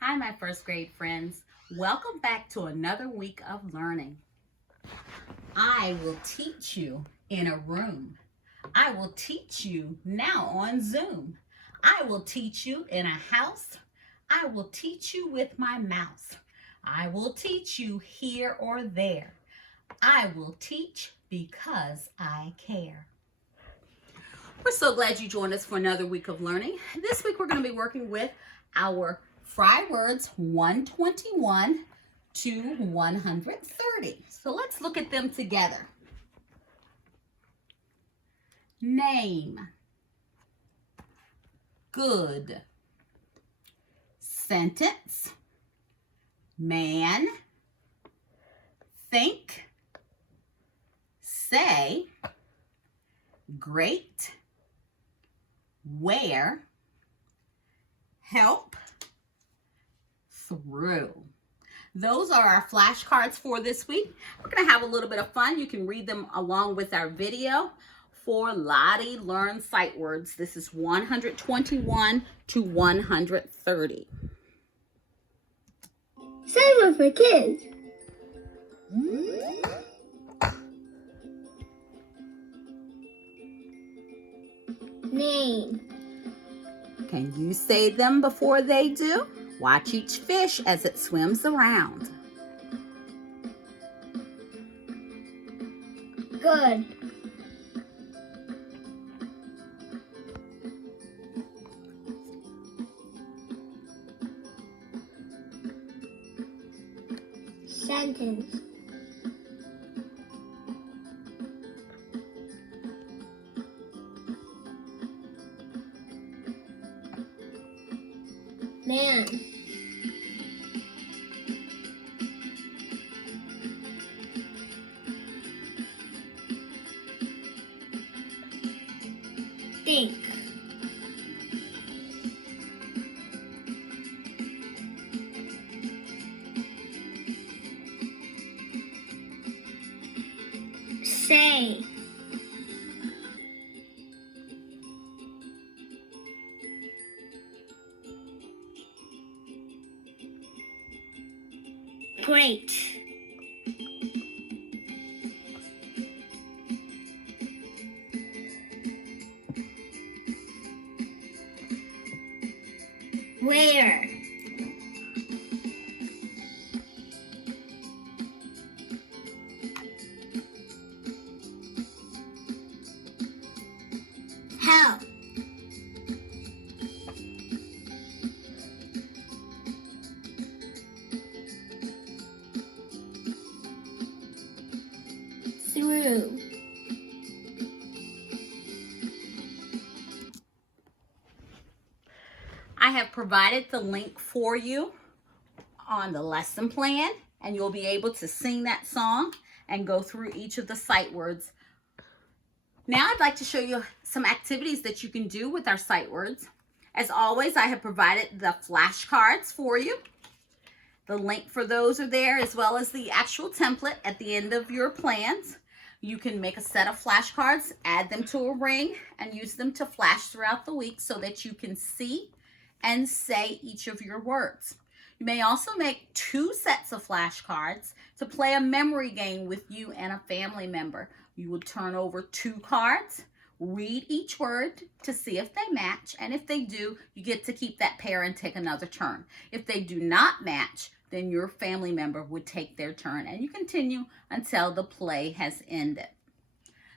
Hi, my first grade friends. Welcome back to another week of learning. I will teach you in a room. I will teach you now on Zoom. I will teach you in a house. I will teach you with my mouse. I will teach you here or there. I will teach because I care. We're so glad you joined us for another week of learning. This week we're going to be working with our Fry Words 121 to 130. So let's look at them together. Name, good, sentence, man, think, say, great, where, help, through. Those are our flashcards for this week. We're going to have a little bit of fun. You can read them along with our video. For Lottie Learn Sight Words, this is 121 to 130. Save for kids. Name. Can you say them before they do? Watch each fish as it swims around. Good. Sentence. Man. Think. Say. Great. Where? Help. Through. I have provided the link for you on the lesson plan, and you'll be able to sing that song and go through each of the sight words. Now I'd like to show you some activities that you can do with our sight words. As always, I have provided the flashcards for you. The link for those are there, as well as the actual template at the end of your plans. You can make a set of flashcards, add them to a ring, and use them to flash throughout the week so that you can see and say each of your words. You may also make 2 sets of flashcards to play a memory game with you and a family member. You will turn over 2 cards, read each word to see if they match, and if they do, you get to keep that pair and take another turn. If they do not match, then your family member would take their turn, and you continue until the play has ended.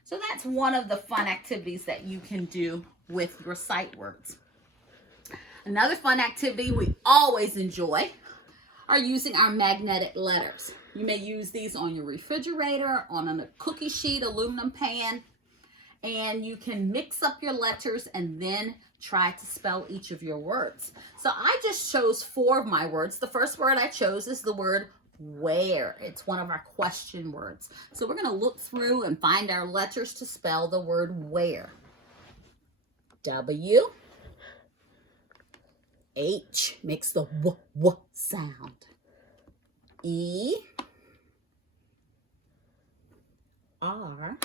So that's one of the fun activities that you can do with your sight words. Another fun activity we always enjoy are using our magnetic letters. You may use these on your refrigerator, on a cookie sheet, aluminum pan, and you can mix up your letters and then try to spell each of your words. So I just chose 4 of my words. The first word I chose is the word where. It's one of our question words. So we're going to look through and find our letters to spell the word where. W. H makes the w sound. E. R.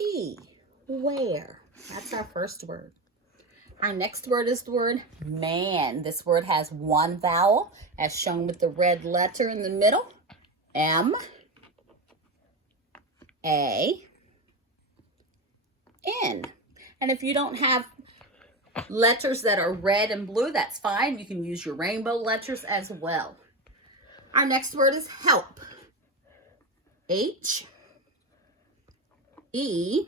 E. Where. That's our first word. Our next word is the word man. This word has one vowel, as shown with the red letter in the middle. M, A, N. And if you don't have letters that are red and blue, that's fine. You can use your rainbow letters as well. Our next word is help. H, E,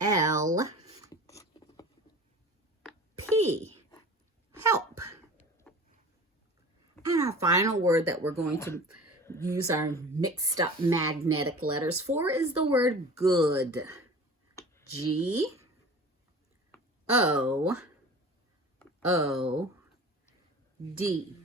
L, P, help. And our final word that we're going to use our mixed up magnetic letters for is the word good. G, O, O, D.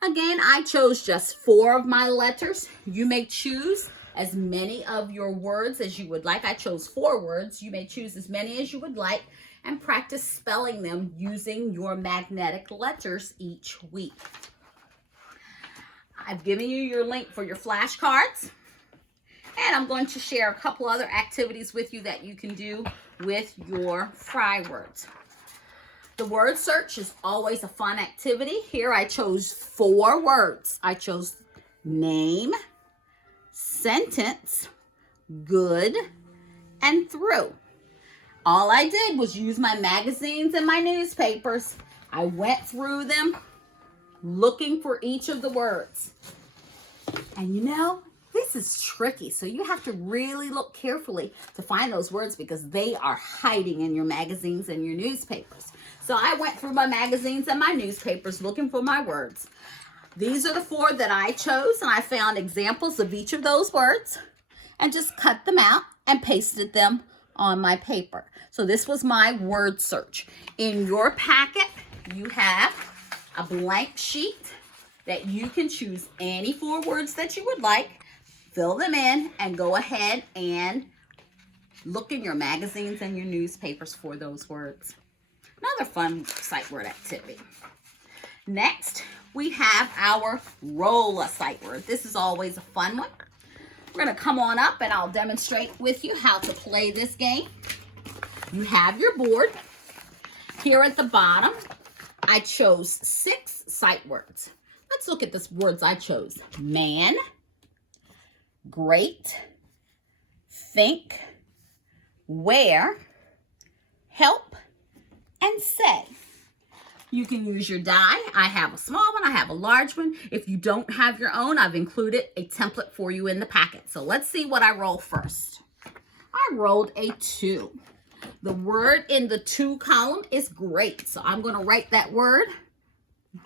Again, I chose just 4 of my letters. You may choose as many of your words as you would like. I chose 4 words. You may choose as many as you would like and practice spelling them using your magnetic letters each week. I've given you your link for your flashcards, and I'm going to share a couple other activities with you that you can do with your fry words. The word search is always a fun activity. Here I chose 4 words. I chose name, sentence, good, and through. All I did was use my magazines and my newspapers. I went through them looking for each of the words. And you know, this is tricky, so you have to really look carefully to find those words because they are hiding in your magazines and your newspapers. So I went through my magazines and my newspapers looking for my words. These are the 4 that I chose, and I found examples of each of those words and just cut them out and pasted them on my paper. So this was my word search. In your packet, you have a blank sheet that you can choose any 4 words that you would like, fill them in, and go ahead and look in your magazines and your newspapers for those words. Another fun sight word activity. Next, we have our roll a sight word. This is always a fun one. We're going to come on up and I'll demonstrate with you how to play this game. You have your board. Here at the bottom, I chose 6 sight words. Let's look at the words I chose. Man, great, think, where, help, and say. You can use your die. I have a small one, I have a large one. If you don't have your own, I've included a template for you in the packet. So let's see what I roll first. I rolled a 2. The word in the 2 column is great. So I'm going to write that word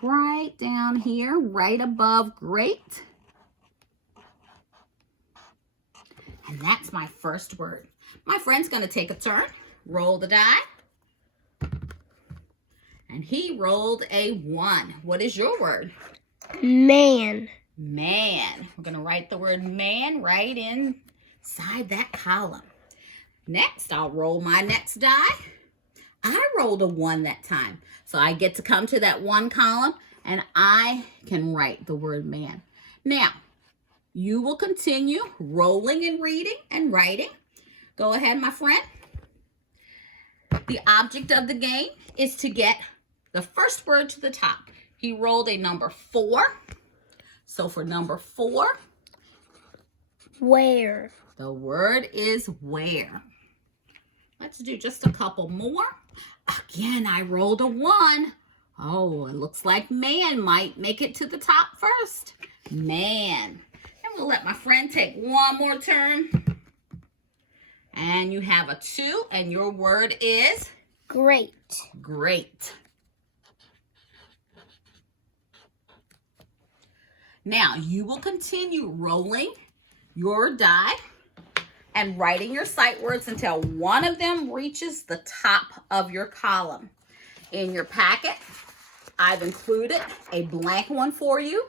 right down here, right above great. And that's my first word. My friend's going to take a turn, roll the die. And he rolled a 1. What is your word? Man. Man. We're going to write the word man right inside that column. Next, I'll roll my next die. I rolled a 1 that time. So I get to come to that 1 column and I can write the word man. Now, you will continue rolling and reading and writing. Go ahead, my friend. The object of the game is to get the first word to the top. He rolled a number 4. So for number 4, Where. the word is where. Let's do just a couple more. Again, I rolled a 1. Oh, it looks like man might make it to the top first. Man. And we'll let my friend take one more turn. And you have a 2, and your word is? Great. Great. Now, you will continue rolling your die and writing your sight words until one of them reaches the top of your column. In your packet, I've included a blank one for you.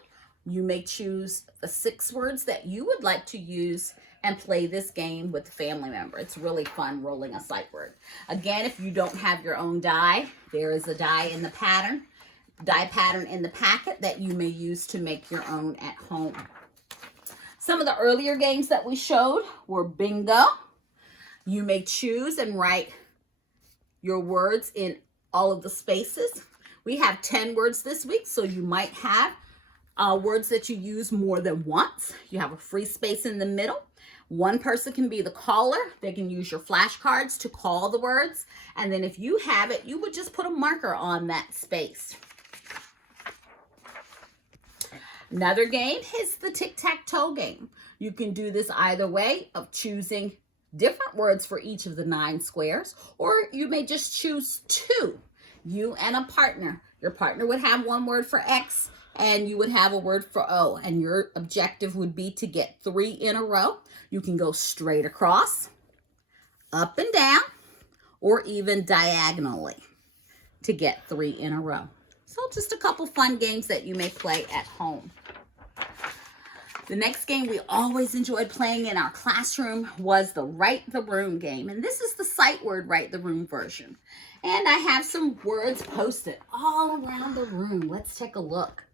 You may choose the 6 words that you would like to use and play this game with a family member. It's really fun rolling a sight word. Again, if you don't have your own die, there is a die pattern in the packet that you may use to make your own at home. Some of the earlier games that we showed were bingo. You may choose and write your words in all of the spaces. We have 10 words this week, so you might have words that you use more than once. You have a free space in the middle. One person can be the caller. They can use your flashcards to call the words. And then if you have it, you would just put a marker on that space. Another game is the tic-tac-toe game. You can do this either way of choosing different words for each of the 9 squares, or you may just choose 2, you and a partner. Your partner would have one word for X, and you would have a word for O, and your objective would be to get 3 in a row. You can go straight across, up and down, or even diagonally to get 3 in a row. So just a couple fun games that you may play at home. The next game we always enjoyed playing in our classroom was the Write the Room game. And this is the sight word Write the Room version. And I have some words posted all around the room. Let's take a look.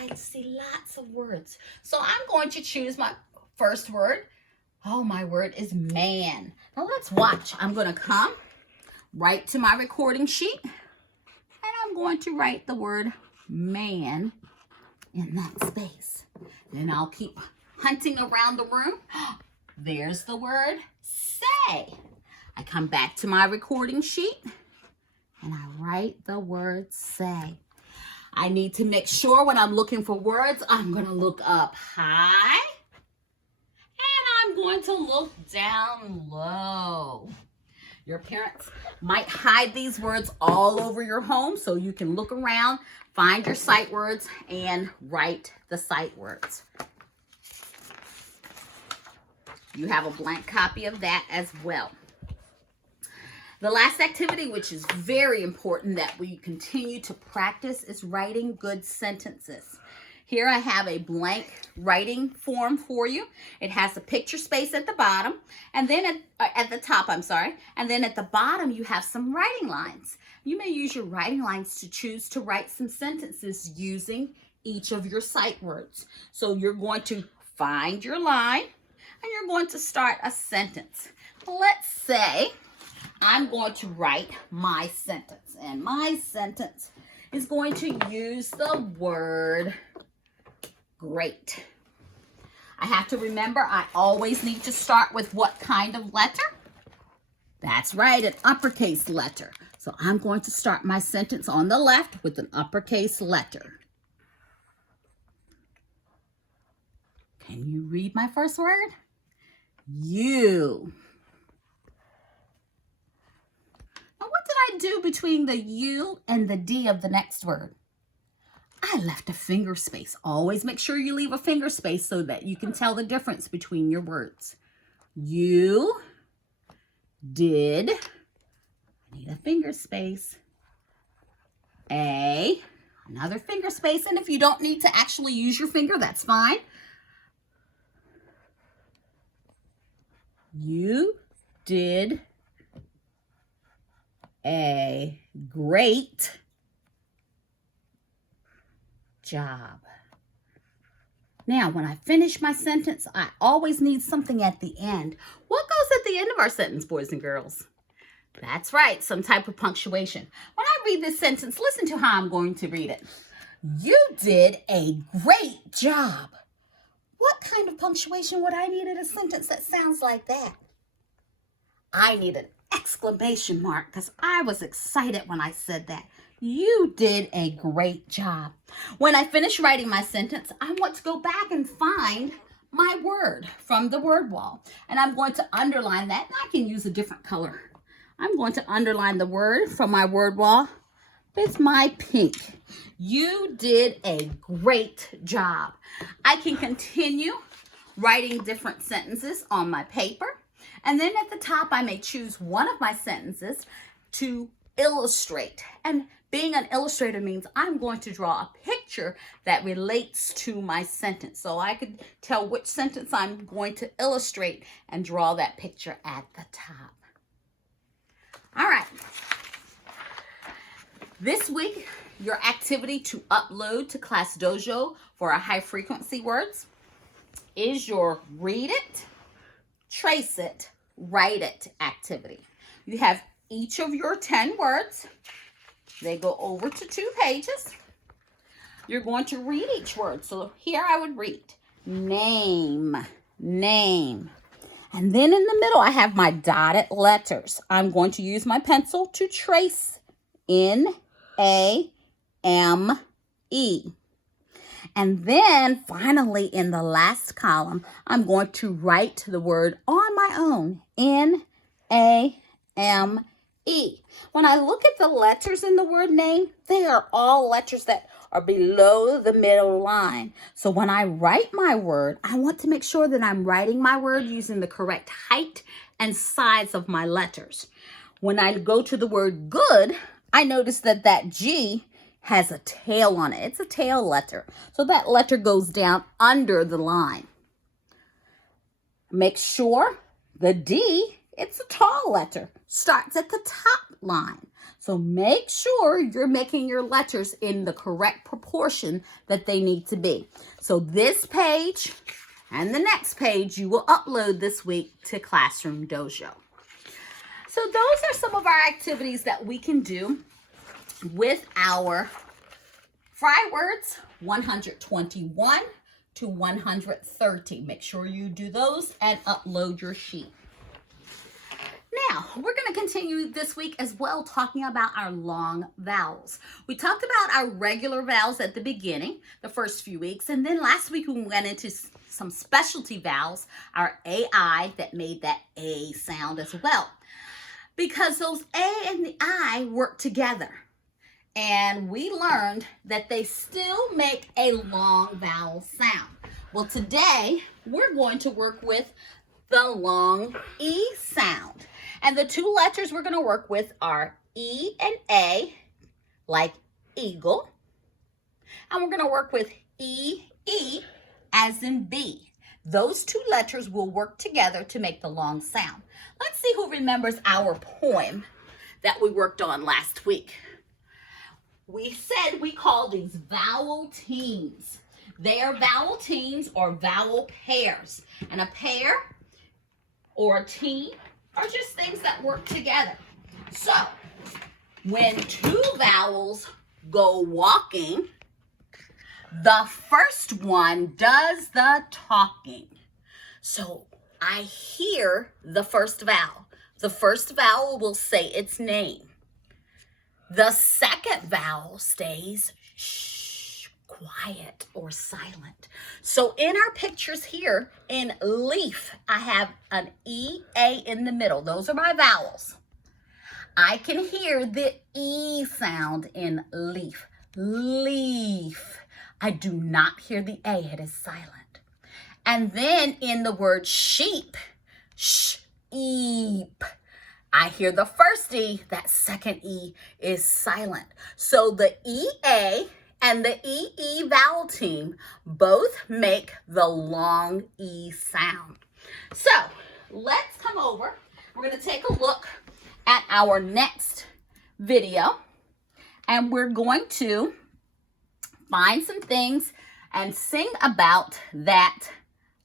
I see lots of words. So I'm going to choose my first word. Oh, my word is man. Now let's watch. I'm going to come right to my recording sheet. And I'm going to write the word man in that space. Then I'll keep hunting around the room. There's the word say. I come back to my recording sheet and I write the word say. I need to make sure when I'm looking for words, I'm going to look up high and I'm going to look down low. Your parents might hide these words all over your home so you can look around, find your sight words, and write the sight words. You have a blank copy of that as well. The last activity, which is very important that we continue to practice, is writing good sentences. Here I have a blank writing form for you. It has a picture space at the bottom, and then at the top, and then at the bottom you have some writing lines. You may use your writing lines to choose to write some sentences using each of your sight words. So you're going to find your line, and you're going to start a sentence. Let's say I'm going to write my sentence, and my sentence is going to use the word great. I have to remember I always need to start with what kind of letter? That's right, an uppercase letter. So I'm going to start my sentence on the left with an uppercase letter. Can you read my first word? You. Now what did I do between the U and the D of the next word? I left a finger space. Always make sure you leave a finger space so that you can tell the difference between your words. You did, I need a finger space, another finger space, and if you don't need to actually use your finger, that's fine. You did a great job. Now, when I finish my sentence, I always need something at the end. What goes at the end of our sentence, boys and girls? That's right, some type of punctuation. When I read this sentence, listen to how I'm going to read it. You did a great job. What kind of punctuation would I need in a sentence that sounds like that? I need an exclamation mark because I was excited when I said that. You did a great job. When I finish writing my sentence, I want to go back and find my word from the word wall. And I'm going to underline that. And I can use a different color. I'm going to underline the word from my word wall with my pink. You did a great job. I can continue writing different sentences on my paper. And then at the top, I may choose one of my sentences to illustrate. And being an illustrator means I'm going to draw a picture that relates to my sentence. So I could tell which sentence I'm going to illustrate and draw that picture at the top. All right. This week, your activity to upload to Class Dojo for our high frequency words is your read it, trace it, write it activity. You have each of your 10 words. They go over to 2 pages. You're going to read each word. So here I would read name, name. And then in the middle, I have my dotted letters. I'm going to use my pencil to trace N-A-M-E. And then finally, in the last column, I'm going to write the word on my own, N-A-M-E. When I look at the letters in the word name, they are all letters that are below the middle line. So when I write my word, I want to make sure that I'm writing my word using the correct height and size of my letters. When I go to the word good, I notice that that G has a tail on it. It's a tail letter. So that letter goes down under the line. Make sure the D, it's a tall letter, starts at the top line. So make sure you're making your letters in the correct proportion that they need to be. So this page and the next page you will upload this week to Classroom Dojo. So those are some of our activities that we can do with our fry words 121 to 130. Make sure you do those and upload your sheet. Now, we're going to continue this week as well talking about our long vowels. We talked about our regular vowels at the beginning, the first few weeks, and then last week we went into some specialty vowels, our AI that made that A sound as well. Because those A and the I work together. And we learned that they still make a long vowel sound. Well, today we're going to work with the long E sound. And the 2 letters we're going to work with are E and A, like eagle. And we're going to work with E, as in bee. Those 2 letters will work together to make the long sound. Let's see who remembers our poem that we worked on last week. We said we call these vowel teams. They are vowel teams or vowel pairs. And a pair or a team are just things that work together. So, when 2 vowels go walking, the first one does the talking. So, I hear the first vowel. The first vowel will say its name. The second vowel stays quiet or silent. So in our pictures here, in leaf, I have an E, A in the middle. Those are my vowels. I can hear the E sound in leaf. Leaf. I do not hear the A. It is silent. And then in the word sheep, sheep. I hear the first E, that second E is silent. So the EA and the EE vowel team both make the long E sound. So let's come over. We're going to take a look at our next video, and we're going to find some things and sing about that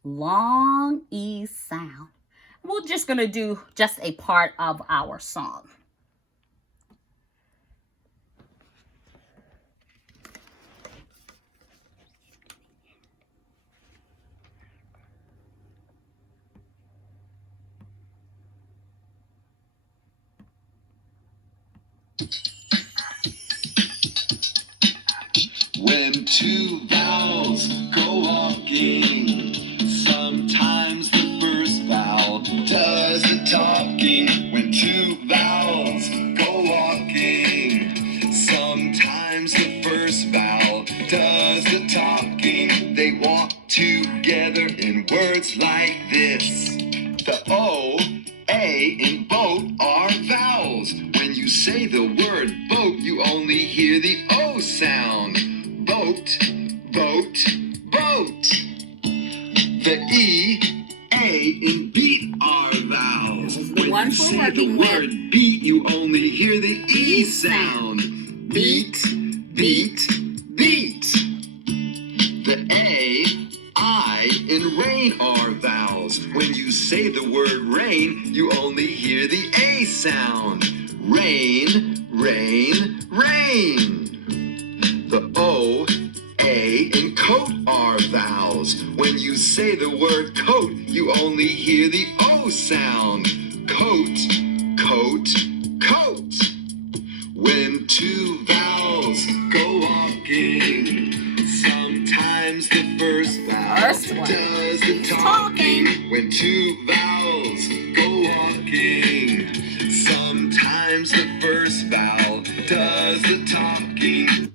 long E sound. We're just going to do just a part of our song. When 2 vowels go walking, sometimes the first vowel does the talking. When 2 vowels go walking, sometimes the first vowel does the talking. They walk together in words like this. The O, A in boat are vowels. When you say the word boat, you only hear the O sound. Boat, boat, boat. The E, A in beat are vowels. The When you say the word beat, you only hear the E sound. Beat, beat, beat. The A, I in rain are vowels. When you say the word rain, you only hear the A sound. rain, rain, rain. The O, A, and coat are vowels. When you say the word coat, you only hear the O sound. Coat, coat, coat. When two vowels go walking, sometimes the first vowel First one. does the talking. When two vowels go walking, sometimes the first vowel does the talking.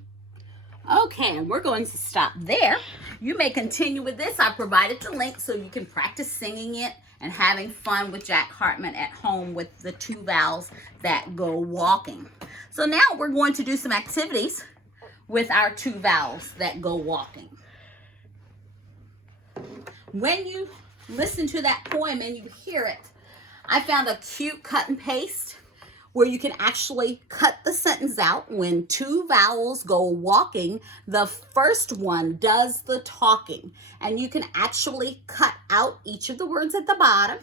Okay, and we're going to stop there. You may continue with this. I provided the link so you can practice singing it and having fun with Jack Hartman at home with the two vowels that go walking. So now we're going to do some activities with our two vowels that go walking. When you listen to that poem and you hear it, I found a cute cut and paste where you can actually cut the sentence out. When two vowels go walking, the first one does the talking. And you can actually cut out each of the words at the bottom,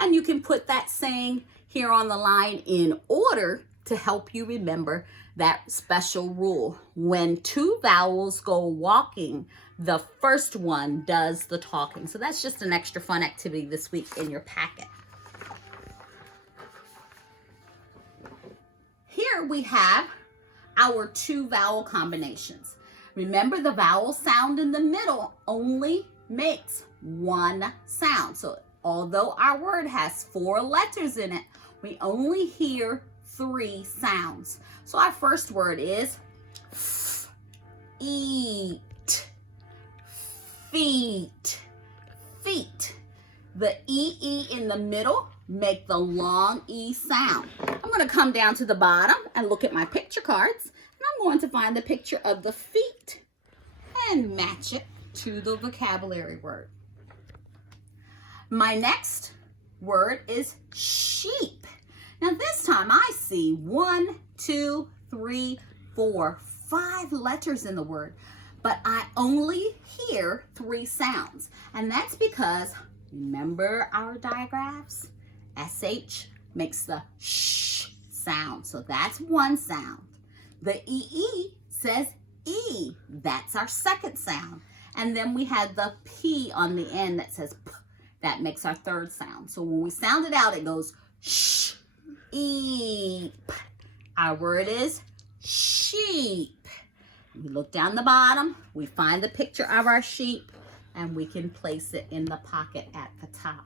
and you can put that saying here on the line in order to help you remember that special rule. When two vowels go walking, the first one does the talking. So that's just an extra fun activity this week in your packet. Here we have our two vowel combinations. Remember, the vowel sound in the middle only makes one sound. So although our word has 4 letters in it, we only hear 3 sounds. So our first word is eat, feet, feet. The E in the middle make the long E sound. I'm going to come down to the bottom and look at my picture cards, and I'm going to find the picture of the feet and match it to the vocabulary word. My next word is sheep. Now this time I see 1, 2, 3, 4, 5 letters in the word, but I only hear 3 sounds, and that's because, remember our digraphs? SH makes the sh sound, so that's one sound. The EE says E, that's our second sound. And then we have the P on the end that says P, that makes our third sound. So when we sound it out, it goes sh, eep. Our word is sheep. We look down the bottom, we find the picture of our sheep, and we can place it in the pocket at the top.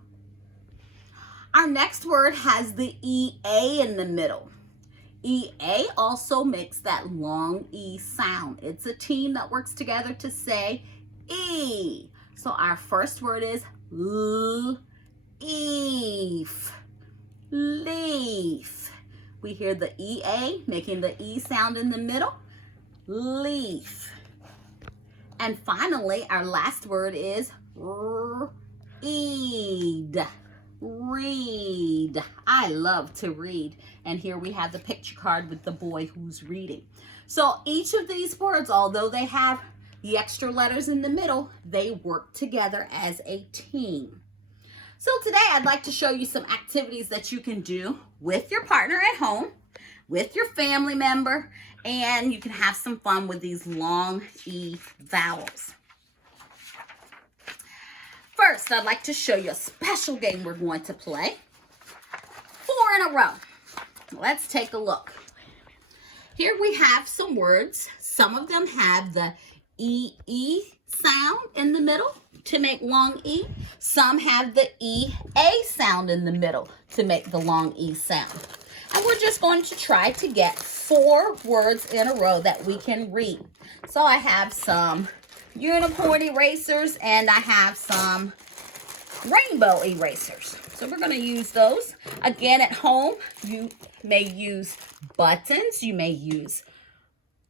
Our next word has the EA in the middle. EA also makes that long E sound. It's a team that works together to say E. So our first word is leaf, leaf. We hear the EA making the E sound in the middle, leaf. And finally, our last word is read. Read. I love to read. And here we have the picture card with the boy who's reading. So each of these words, although they have the extra letters in the middle, they work together as a team. So today I'd like to show you some activities that you can do with your partner at home, with your family member, and you can have some fun with these long E vowels. First, I'd like to show you a special game we're going to play. 4 in a row. Let's take a look. Here we have some words. Some of them have the E sound in the middle to make long E. Some have the EA sound in the middle to make the long E sound. And we're just going to try to get 4 words in a row that we can read. So I have some unicorn erasers and I have some rainbow erasers. So we're going to use those. Again, at home, you may use buttons, you may use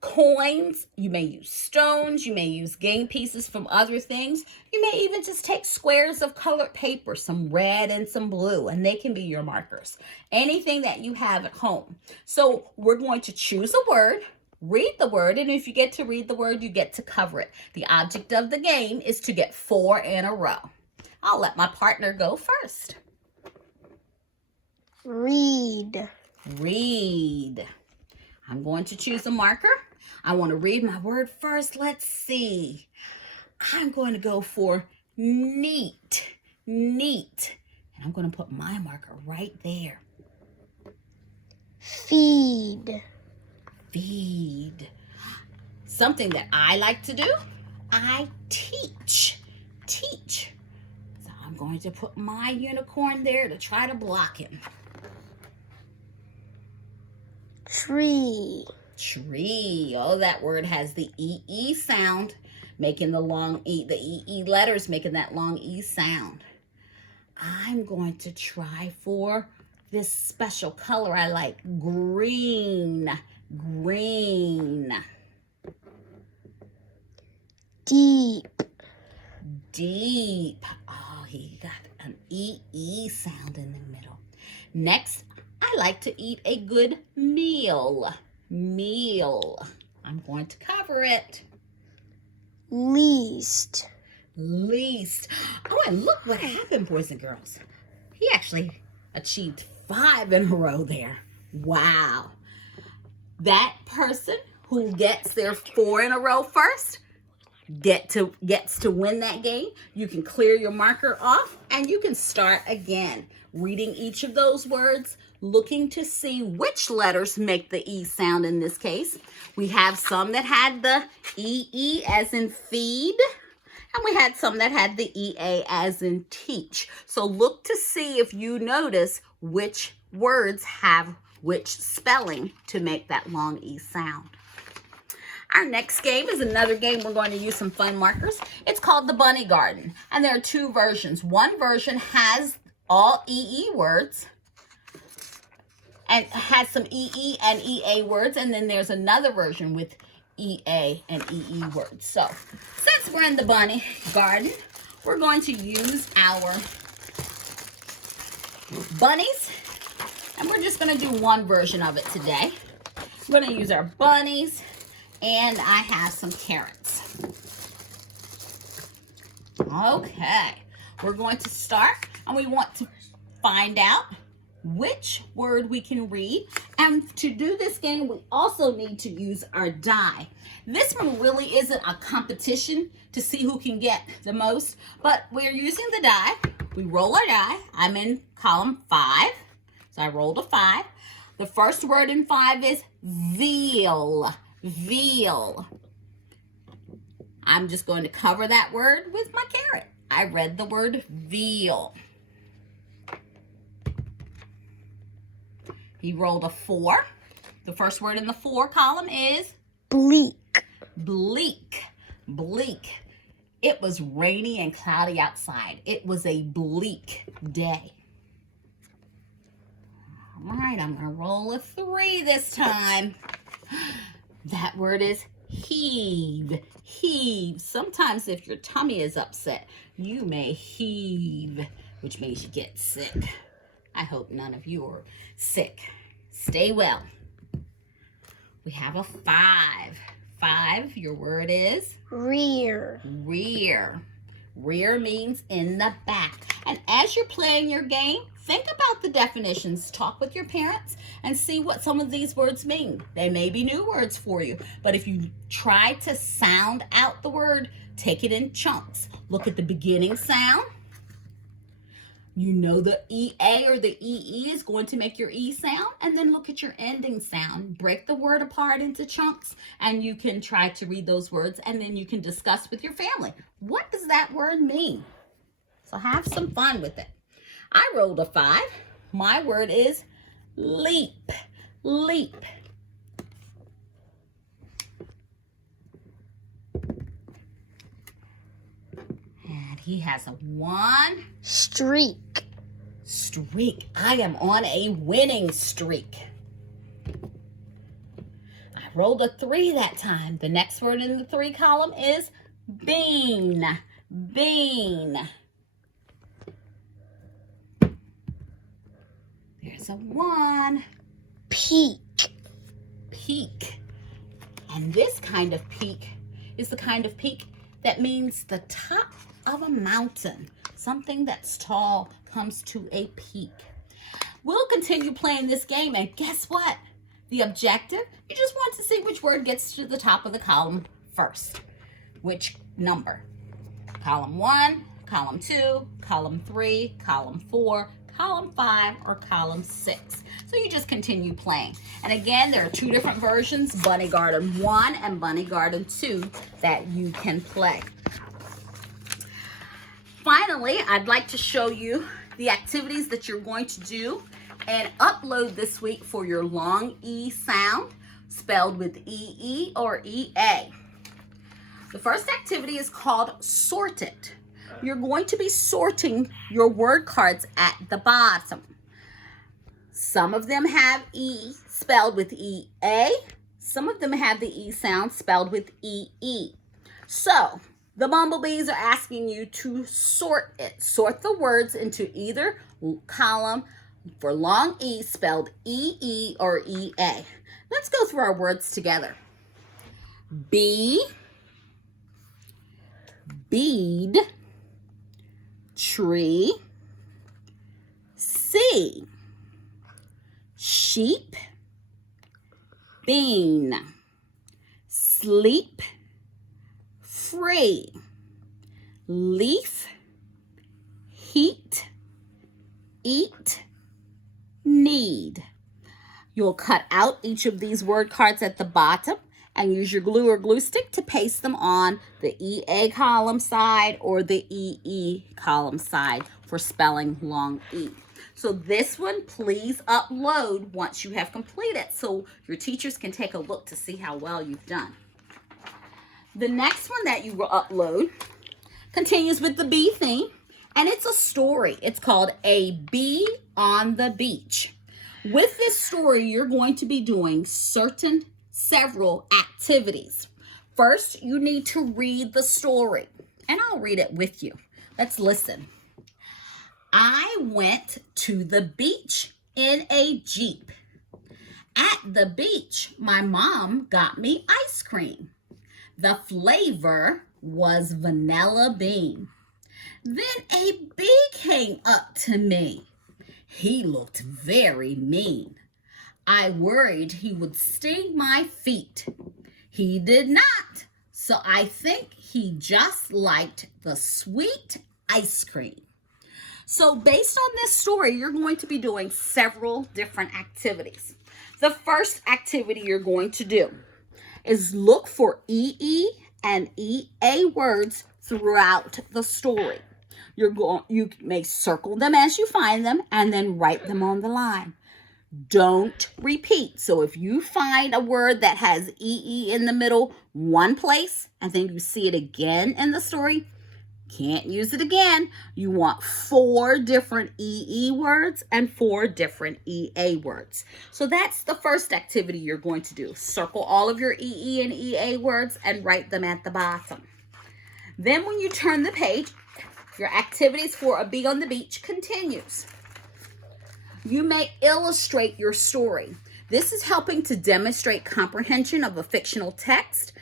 coins, you may use stones, you may use game pieces from other things. You may even just take squares of colored paper, some red and some blue, and they can be your markers. Anything that you have at home. So we're going to choose a word, read the word, and if you get to read the word, you get to cover it. The object of the game is to get 4 in a row. I'll let my partner go first. Read. Read. I'm going to choose a marker. I want to read my word first. Let's see. I'm going to go for neat. Neat. And I'm going to put my marker right there. Feed. Feed. Something that I like to do, I teach. Teach. So I'm going to put my unicorn there to try to block him. Tree. Tree. Oh, that word has the E-E sound, making the long E, the E-E letters making that long E sound. I'm going to try for this special color I like, green. Green. Deep. Deep. Oh, he got an E-E sound in the middle. Next, I like to eat a good meal. Meal. I'm going to cover it. Least. Least. Oh, and look what happened, boys and girls. He actually achieved 5 in a row there. Wow. That person who gets their 4 in a row first gets to win that game. You can clear your marker off and you can start again. Reading each of those words, looking to see which letters make the E sound in this case. We have some that had the E-E as in feed, and we had some that had the E-A as in teach. So look to see if you notice which words have which spelling to make that long E sound. Our next game is another game we're going to use some fun markers. It's called the Bunny Garden, and there are 2 versions. One version has all E-E words, and has some E-E and E-A words, and then there's another version with E-A and E-E words. So, since we're in the Bunny Garden, we're going to use our bunnies, and we're just going to do one version of it today. We're going to use our bunnies, and I have some carrots. Okay, we're going to start, and we want to find out which word we can read. And to do this game, we also need to use our die. This one really isn't a competition to see who can get the most, but we're using the die. We roll our die. I'm in column 5, so I rolled a 5. The first word in 5 is veal. Veal. I'm just going to cover that word with my carrot. I read the word veal. He rolled a 4. The first word in the 4 column is Bleak. bleak. Bleak. It was rainy and cloudy outside. It was a bleak day. All right, I'm going to roll a 3 this time. That word is heave. Heave. Sometimes if your tummy is upset, you may heave, which means you get sick. I hope none of you are sick. Stay well. We have a 5. 5, your word is? Rear. Rear. Rear means in the back. And as you're playing your game, think about the definitions. Talk with your parents and see what some of these words mean. They may be new words for you, but if you try to sound out the word, take it in chunks. Look at the beginning sound. You know the E-A or the E-E is going to make your E sound, and then look at your ending sound. Break the word apart into chunks, and you can try to read those words, and then you can discuss with your family. What does that word mean? So have some fun with it. I rolled a 5. My word is leap. Leap. And he has a 1. Streak. Streak. I am on a winning streak. I rolled a 3 that time. The next word in the 3 column is bean. Bean. There's a 1. Peak. Peak. And this kind of peak is the kind of peak that means the top of a mountain. Something that's tall comes to a peak. We'll continue playing this game, and guess what? The objective, you just want to see which word gets to the top of the column first. Which number? Column 1, column 2, column 3, column 4, column 5, or column 6. So you just continue playing. And again, there are two different versions, Bunny Garden 1 and Bunny Garden 2, that you can play. Finally, I'd like to show you the activities that you're going to do and upload this week for your long E sound, spelled with E-E or E-A. The first activity is called Sort It. You're going to be sorting your word cards at the bottom. Some of them have E spelled with E-A. Some of them have the E sound spelled with E-E. So, the bumblebees are asking you to sort it. Sort the words into either column for long E spelled E-E or E-A. Let's go through our words together. Bee, bead, tree, sea, sheep, bean, sleep, free, leaf, heat, eat, need. You'll cut out each of these word cards at the bottom and use your glue or glue stick to paste them on the EA column side or the EE column side for spelling long E. So this one, please upload once you have completed so your teachers can take a look to see how well you've done. The next one that you will upload continues with the bee theme, and it's a story. It's called A Bee on the Beach. With this story, you're going to be doing several activities. First, you need to read the story, and I'll read it with you. Let's listen. I went to the beach in a Jeep. At the beach, my mom got me ice cream. The flavor was vanilla bean. Then a bee came up to me. He looked very mean. I worried he would sting my feet. He did not, so I think he just liked the sweet ice cream. So based on this story, you're going to be doing several different activities. The first activity you're going to do is look for EE and EA words throughout the story. You may circle them as you find them and then write them on the line. Don't repeat. So if you find a word that has EE in the middle one place and then you see it again in the story, can't use it again. You want 4 different EE words and 4 different EA words. So that's the first activity you're going to do. Circle all of your EE and EA words and write them at the bottom. Then when you turn the page, your activities for A Bee on the Beach continues. You may illustrate your story. This is helping to demonstrate comprehension of a fictional text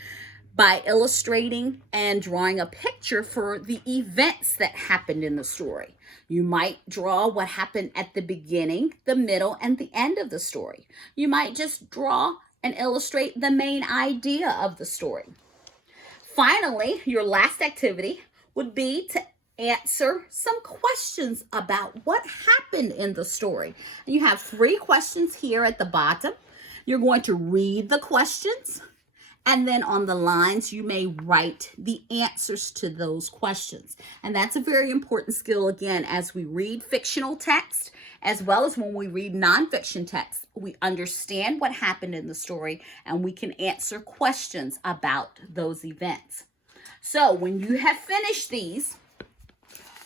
by illustrating and drawing a picture for the events that happened in the story. You might draw what happened at the beginning, the middle, and the end of the story. You might just draw and illustrate the main idea of the story. Finally, your last activity would be to answer some questions about what happened in the story. And you have 3 questions here at the bottom. You're going to read the questions, and then on the lines, you may write the answers to those questions. And that's a very important skill, again, as we read fictional text, as well as when we read nonfiction text. We understand what happened in the story, and we can answer questions about those events. So when you have finished these,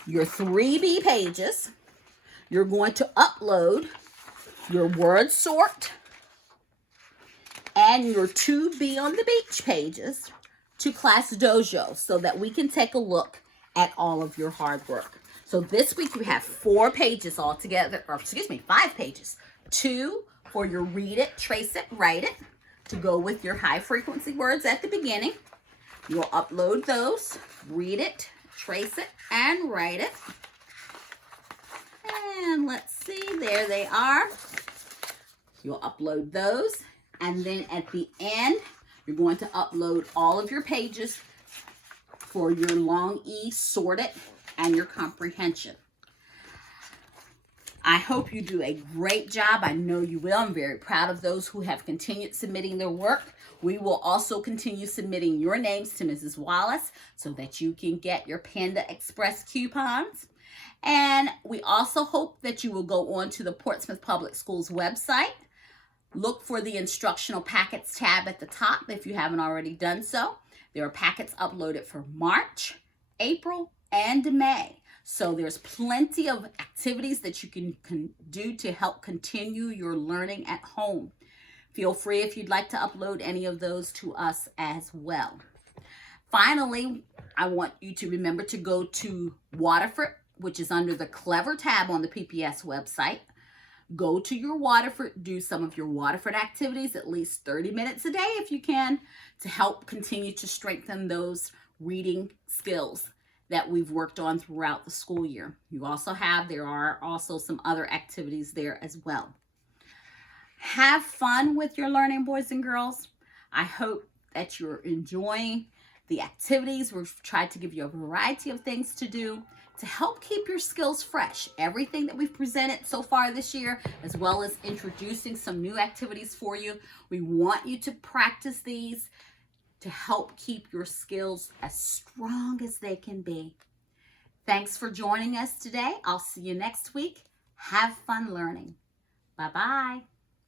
your 3B pages, you're going to upload your word sort and your 2B on the Beach pages to Class Dojo so that we can take a look at all of your hard work. So this week you have 4 pages altogether, or 5 pages. 2 for your read it, trace it, write it to go with your high frequency words at the beginning. You'll upload those, read it, trace it, and write it. And let's see, there they are. You'll upload those. And then at the end, you're going to upload all of your pages for your long E sorted and your comprehension. I hope you do a great job. I know you will. I'm very proud of those who have continued submitting their work. We will also continue submitting your names to Mrs. Wallace so that you can get your Panda Express coupons. And we also hope that you will go on to the Portsmouth Public Schools website. Look for the instructional packets tab at the top if you haven't already done so. There are packets uploaded for March, April, and May. So there's plenty of activities that you can do to help continue your learning at home. Feel free if you'd like to upload any of those to us as well. Finally, I want you to remember to go to Waterford, which is under the Clever tab on the PPS website. Go to your Waterford, do some of your Waterford activities, at least 30 minutes a day if you can, to help continue to strengthen those reading skills that we've worked on throughout the school year. There are also some other activities there as well. Have fun with your learning, boys and girls. I hope that you're enjoying the activities. We've tried to give you a variety of things to do to help keep your skills fresh. Everything that we've presented so far this year, as well as introducing some new activities for you. We want you to practice these to help keep your skills as strong as they can be. Thanks for joining us today. I'll see you next week. Have fun learning. Bye-bye.